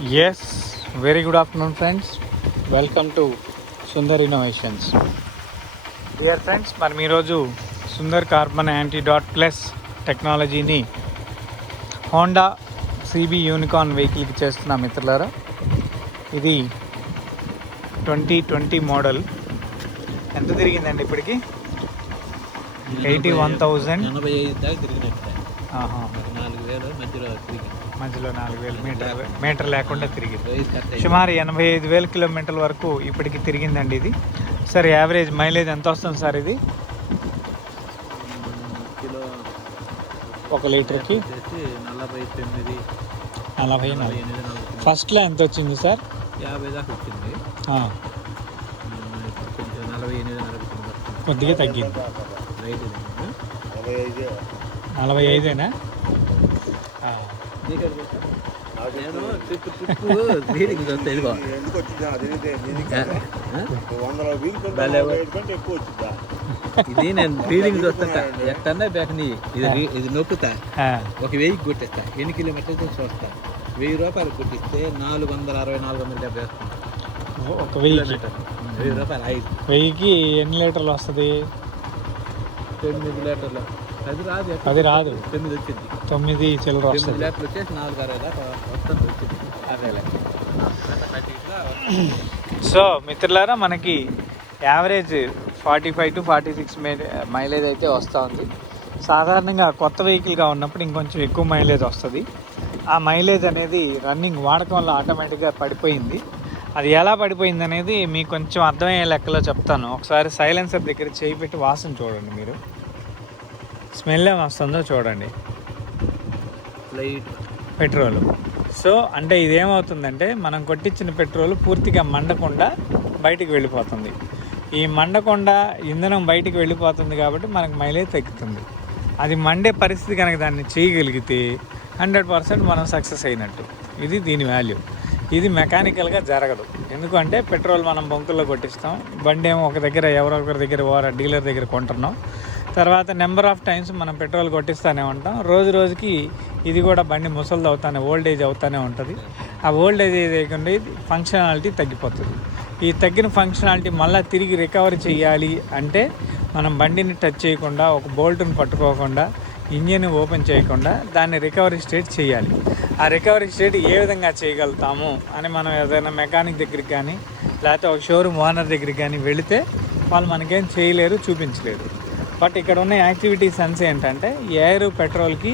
Yes, very good afternoon, friends. Welcome to Sundar Innovations. Dear friends, మనం ఈరోజు Sundar carbon anti dot plus టెక్నాలజీని Honda CB unicorn వెహికల్కి చేస్తున్న మిత్రులారా. ఇది 2020 మోడల్. ఎంత తిరిగిందండి ఇప్పటికి? 81,000. మధ్యలో 4,000 మీటర్ లేకుండా తిరిగింది. సుమారు 85,000 కిలోమీటర్ల వరకు ఇప్పటికి తిరిగిందండి ఇది. సార్ యావరేజ్ మైలేజ్ ఎంత వస్తుంది సార్ ఇది? 1 లీటర్కి 49. ఫస్ట్లో ఎంత వచ్చింది సార్? 50 దాకా వచ్చింది. కొద్దిగా తగ్గింది. 45ఏనా? ఇది నేను ఫీలింగ్ చూస్తా ఎట్టన్నా బేకని ఇది నొక్కుతా, ఒక 1000 కొట్టేస్తా. ఎన్ని కిలోమీటర్లు చూస్తా, 1000 రూపాయలు కొట్టిస్తే 460-470 వేస్తాను. ఒక 1000 రూపాయలు 1000కి ఎన్ని లీటర్లు వస్తుంది? 9 లీటర్లు. అది రాదు, 9 వచ్చింది. 9 చిల్లర వస్తుంది. 9 లీటర్లు వచ్చేసి 460 దాకా వస్తుంది వచ్చింది. అదేలే. సో మిత్రులారా, మనకి యావరేజ్ 45 to 46 మైలేజ్ అయితే వస్తూ ఉంది. సాధారణంగా కొత్త వెహికల్గా ఉన్నప్పుడు ఇంకొంచెం ఎక్కువ మైలేజ్ వస్తుంది. ఆ మైలేజ్ అనేది రన్నింగ్ వాడకం వల్ల ఆటోమేటిక్గా పడిపోయింది. అది ఎలా పడిపోయింది అనేది మీకు కొంచెం అర్థమయ్యే లెక్కలో చెప్తాను. ఒకసారి సైలెన్సర్ దగ్గర చేయి పెట్టి వాసన చూడండి. మీరు స్మెల్ ఏమి వస్తుందో చూడండి. పెట్రోల్. సో అంటే ఇదేమవుతుందంటే, మనం కొట్టించిన పెట్రోల్ పూర్తిగా మండకుండా బయటికి వెళ్ళిపోతుంది. ఈ మండకుండా ఇంధనం బయటికి వెళ్ళిపోతుంది కాబట్టి మనకు మైలేజ్ తగ్గుతుంది. అది మండే పరిస్థితి కనుక దాన్ని చేయగలిగితే 100% మనం సక్సెస్ అయినట్టు. ఇది దీని వాల్యూ. ఇది మెకానికల్గా జరగదు. ఎందుకంటే పెట్రోల్ మనం బంకుల్లో కొట్టిస్తాం, బండి ఏమో ఒక దగ్గర ఎవరొకరి దగ్గర డీలర్ దగ్గర కొంటున్నాం. తర్వాత నెంబర్ ఆఫ్ టైమ్స్ మనం పెట్రోల్ కొట్టిస్తూనే ఉంటాం. రోజుకి ఇది కూడా బండి ముసలిది అవుతానే, ఓల్డేజ్ అవుతూనే ఉంటుంది. ఆ ఓల్డేజ్ ఏదైతే ఫంక్షనాలిటీ తగ్గిపోతుంది. ఈ తగ్గిన ఫంక్షనాలిటీ మళ్ళీ తిరిగి రికవరీ చేయాలి అంటే మనం బండిని టచ్ చేయకుండా, ఒక బోల్ట్ని పట్టుకోకుండా, ఇంజిన్ ఓపెన్ చేయకుండా దాన్ని రికవరీ స్టేట్ చేయాలి. ఆ రికవరీ స్టేట్ ఏ విధంగా చేయగలుగుతాము అని మనం ఏదైనా మెకానిక్ దగ్గరికి కానీ, లేకపోతే ఒక షోరూమ్ ఓనర్ దగ్గరికి కానీ వెళితే వాళ్ళు మనకేం చేయలేరు, చూపించలేరు. బట్ ఇక్కడ ఉన్న యాక్టివిటీస్ అన్స్ ఏంటంటే, ఎయిర్ పెట్రోల్కి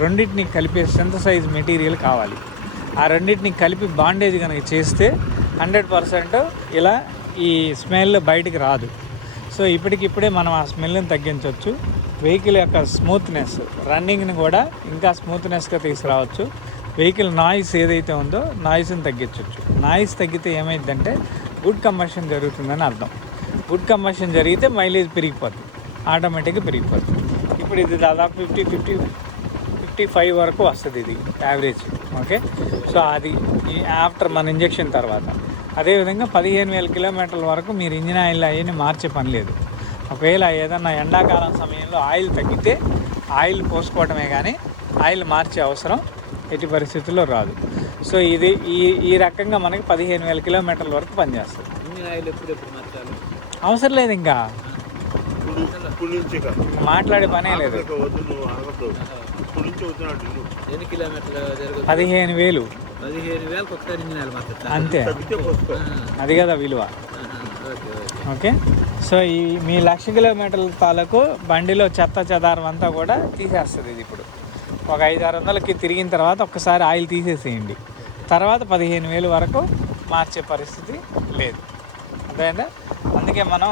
రెండింటిని కలిపే సింథసైజ్ మెటీరియల్ కావాలి. ఆ రెండింటిని కలిపి బాండేజ్ కనుక చేస్తే 100% ఇలా ఈ స్మెల్ బయటికి రాదు. సో ఇప్పటికిప్పుడే మనం ఆ స్మెల్ని తగ్గించవచ్చు. వెహికల్ యొక్క స్మూత్నెస్, రన్నింగ్ని కూడా ఇంకా స్మూత్నెస్గా తీసుకురావచ్చు. వెహికల్ నాయిస్ ఏదైతే ఉందో నాయిస్ని తగ్గించవచ్చు. నాయిస్ తగ్గితే ఏమైందంటే గుడ్ కంబషన్ జరుగుతుందని అర్థం. గుడ్ కంబషన్ జరిగితే మైలేజ్ పెరిగిపోతుంది, ఆటోమేటిక్గా పెరిగిపోతుంది. ఇప్పుడు ఇది దాదాపు 50-55 వరకు వస్తుంది ఇది యావరేజ్. ఓకే. సో అది ఆఫ్టర్ మన ఇంజెక్షన్ తర్వాత. అదేవిధంగా 15,000 కిలోమీటర్ల వరకు మీరు ఇంజిన్ ఆయిల్ అవన్నీ మార్చే పని లేదు. ఒకవేళ ఏదన్నా ఎండాకాలం సమయంలో ఆయిల్ తగ్గితే ఆయిల్ పోసుకోవడమే కానీ ఆయిల్ మార్చే అవసరం ఎట్టి పరిస్థితుల్లో రాదు. సో ఇది ఈ రకంగా మనకి 15,000 కిలోమీటర్ల వరకు పనిచేస్తుంది. ఇంజిన్ ఆయిల్ ఎప్పుడు మార్చాలి? అవసరం లేదు, ఇంకా మాట్లాడే పనే లేదు. 15,000 ఒకసారి ఇంజిన్ ఆయిల్ మార్చాలి అంతే. అది కదా విలువ. ఓకే. సో ఈ మీ 1,00,000 కిలోమీటర్ల తాలూకు బండిలో చెత్త చెదారం అంతా కూడా తీసేస్తుంది. ఇది ఇప్పుడు ఒక 500-600కి తిరిగిన తర్వాత ఒక్కసారి ఆయిల్ తీసేసేయండి. తర్వాత 15,000 వరకు మార్చే పరిస్థితి లేదు. అదేనా? అందుకే మనం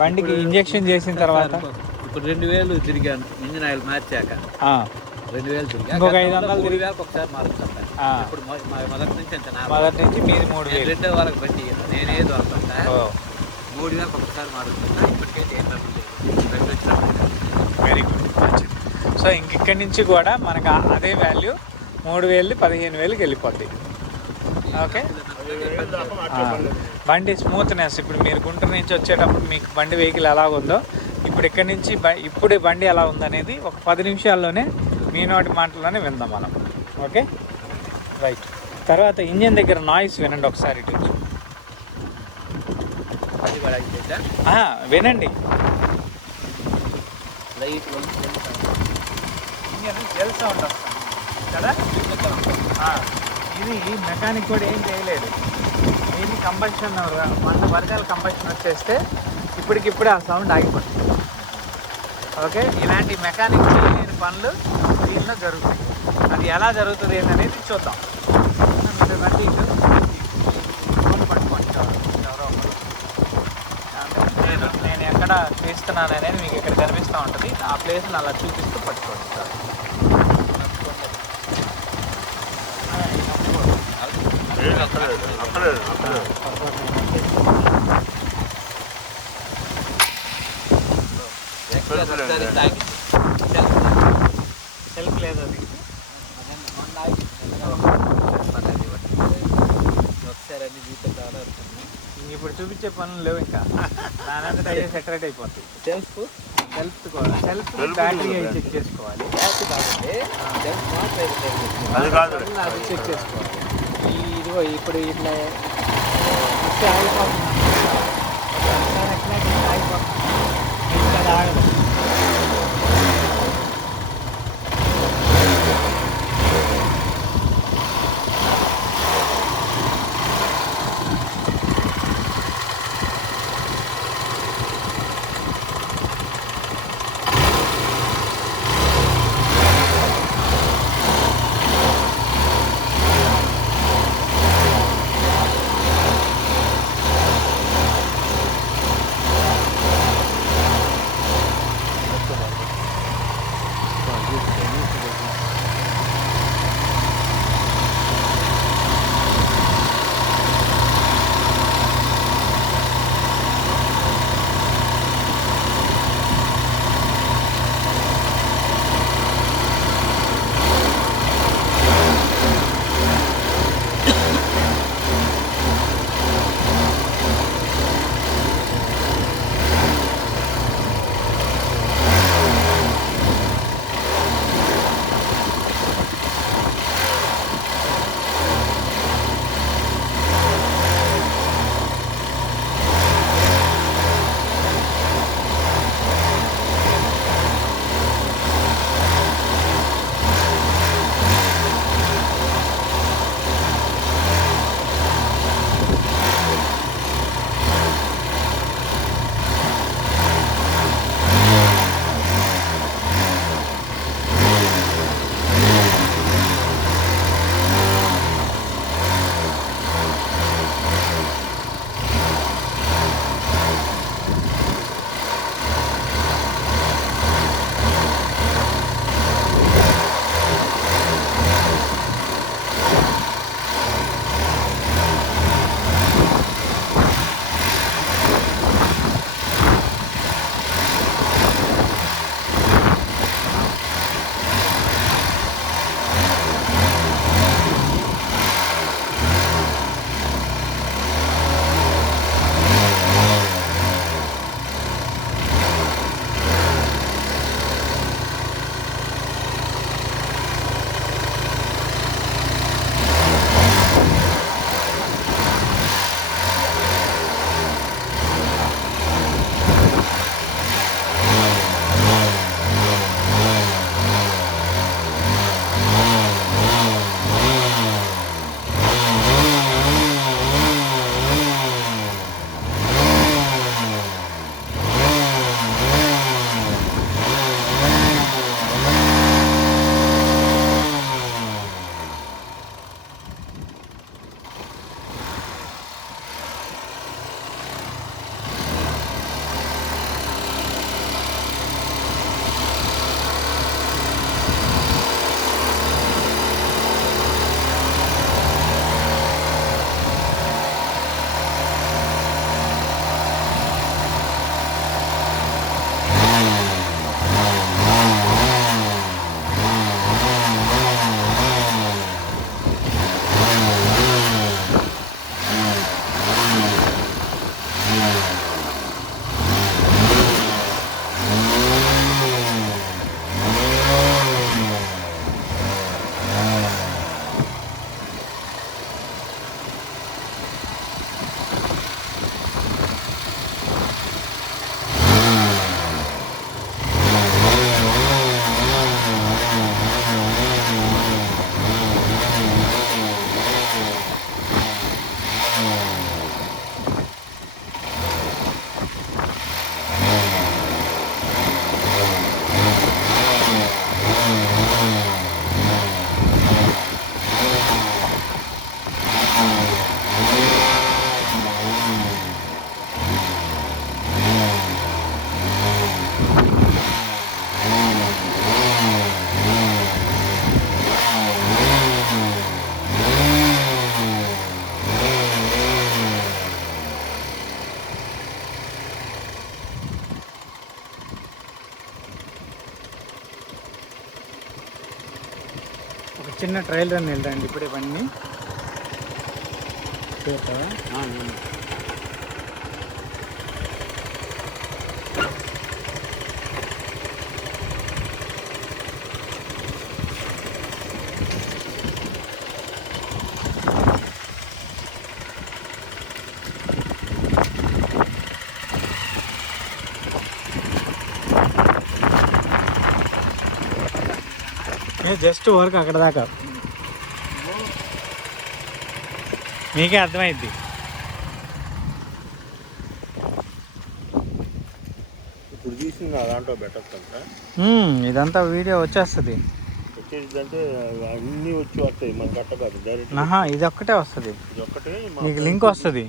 బండికి ఇంజెక్షన్ చేసిన తర్వాత ఇప్పుడు 2,000 తిరిగాను ఇంజిన్ ఆయిల్ మార్చాక. 2,000 తిరిగా ఇంకొక 500 తిరిగి ఒకసారి మారుతుంటా. ఇప్పుడు మొదటి నుంచి మీరు 3,000 2 వరకు బట్టి నేనే దొరుకుతుంటా. 3,000 ఒకసారి మారుతుంటా. ఇప్పటికైతే ఏం వెరీ గుడ్, మంచిది. సో ఇక్కడి నుంచి కూడా మనకు అదే వాల్యూ 3,000 15,000కి వెళ్ళిపోద్ది. ఓకే. బండి స్మూత్నెస్, ఇప్పుడు మీరు గుంటూరు నుంచి వచ్చేటప్పుడు మీకు బండి వెహికల్ ఎలా ఉందో ఇప్పుడు ఇక్కడి నుంచి ఇప్పుడు బండి ఎలా ఉందనేది ఒక 10 నిమిషాల్లోనే మీ నోటి మాటల్లోనే విందాం మనం. Okay, right. తర్వాత ఇంజన్ దగ్గర నాయిస్ వినండి ఒకసారి ఇటు వచ్చి. అది కూడా అయిపోయిందా? వినండి. లైట్ ఇంజన్ జెల్ సౌండ్ వస్తుంది కదా. ఇది మెకానిక్ కూడా ఏం చేయలేదు. ఇది కంబషన్ మన వర్గాల కంబషన్ వచ్చేస్తే ఇప్పటికిప్పుడు ఆ సౌండ్ ఆగిపోతుంది. ఓకే, ఇలాంటి మెకానిక్ చేయలేని పనులు దీనిలో జరుగుతాయి. అది ఎలా జరుగుతుంది అనేది చూద్దాం. మీరు రండి ఇటు. ఫోన్ పట్టుకోండి ఎవరో ఒకరు. నేను ఎక్కడ తీస్తున్నాను అనేది మీకు ఇక్కడ కనిపిస్తూ ఉంటుంది. ఆ ప్లేస్ని అలా చూపిస్తూ పట్టుకోండి. సెల్ఫ్ లేదు అది. ఒకసారి అన్ని చూపిద్దామని అనుకుంటున్నాను. ఇప్పుడు చూపించే పనులు లేవు ఇంకా. దానంతట అయ్యే సెటరేట్ అయిపోతుంది. సెల్ఫ్ బ్యాటరీ అవి చెక్ చేసుకోవాలి. అది చెక్ చేసుకోవాలి. ఇదిగో ఇప్పుడు ఇట్లా ఆగిపోతుంది. ఆగిపోతుంది. అది ఆగదు. చిన్న ట్రయల్ రన్ వెళ్ళండి ఇప్పుడే బండిని చూస్తావా. జస్ట్ వర్క్ అక్కడ దాకా మీకే అర్థమైద్ది. ఇప్పుడు తీసిన దాంట్లో పెట్టచ్చు. ఇదంతా వీడియో వచ్చేస్తుంది. వచ్చేసిందంటే అన్నీ వస్తాయి మన గట్ట కాదు డైరెక్ట్. ఇది ఒక్కటే వస్తుంది. ఇది ఒక్కటే మీకు లింక్ వస్తుంది.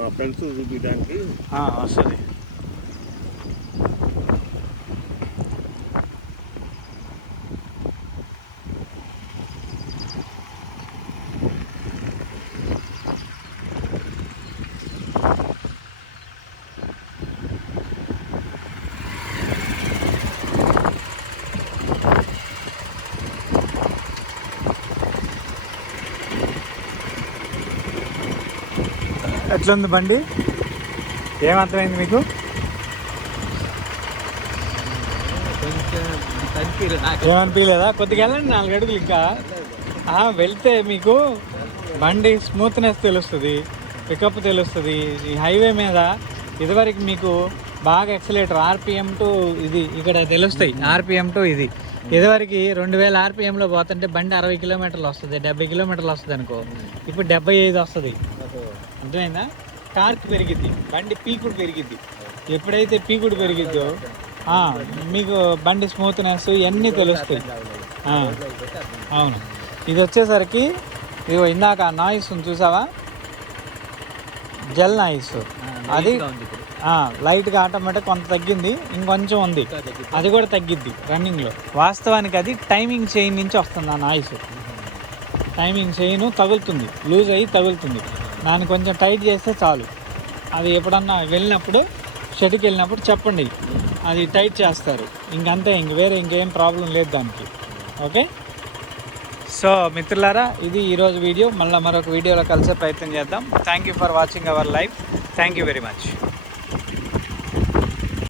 మా ఫ్రెండ్స్ చూపించడానికి వస్తుంది. ఎట్లుంది బండి? ఏమర్థమైంది మీకు? ఏమనిపించలేదా? కొద్దిగా వెళ్ళండి 4 అడుగులు ఇంకా వెళ్తే మీకు బండి స్మూత్నెస్ తెలుస్తుంది, పికప్ తెలుస్తుంది. ఈ హైవే మీద ఇదివరకు మీకు బాగా ఎక్సలేటర్ ఆర్పిఎం టు ఇది ఇక్కడ తెలుస్తాయి. ఆర్పిఎం టు ఇది ఇదివరకు 2000 ఆర్పిఎంలో పోతుంటే బండి 60 కిలోమీటర్లు వస్తుంది, 70 కిలోమీటర్లు వస్తుంది అనుకో. ఇప్పుడు 75 వస్తుంది. అర్థమైందా? టార్క్ పెరిగిద్ది, బండి పీకుడు పెరిగిద్ది. ఎప్పుడైతే పీకుడు పెరిగిద్దో మీకు బండి స్మూత్నెస్ ఇవన్నీ తెలుస్తాయి. అవును. ఇది వచ్చేసరికి ఇదిగో ఇందాక నాయిస్ ఉంది చూసావా, జెల్ నాయిస్, అది లైట్గా ఆటోమేటిక్ కొంత తగ్గింది, ఇంకొంచెం ఉంది, అది కూడా తగ్గిద్ది రన్నింగ్లో. వాస్తవానికి అది టైమింగ్ చైన్ నుంచి వస్తుంది ఆ నాయిస్. టైమింగ్ చైన్ తగులుతుంది, లూజ్ అయ్యి తగులుతుంది. దాన్ని కొంచెం టైట్ చేస్తే చాలు. అది ఎప్పుడన్నా వెళ్ళినప్పుడు షెడ్కి వెళ్ళినప్పుడు చెప్పండి, అది టైట్ చేస్తారు. ఇంకంతే, వేరే ఇంకేం ప్రాబ్లం లేదు దానికి. ఓకే. సో మిత్రులారా, ఇది ఈరోజు వీడియో. మళ్ళీ మరొక వీడియోలో కలిసే ప్రయత్నం చేద్దాం. Thank you for watching our live. Thank you very much.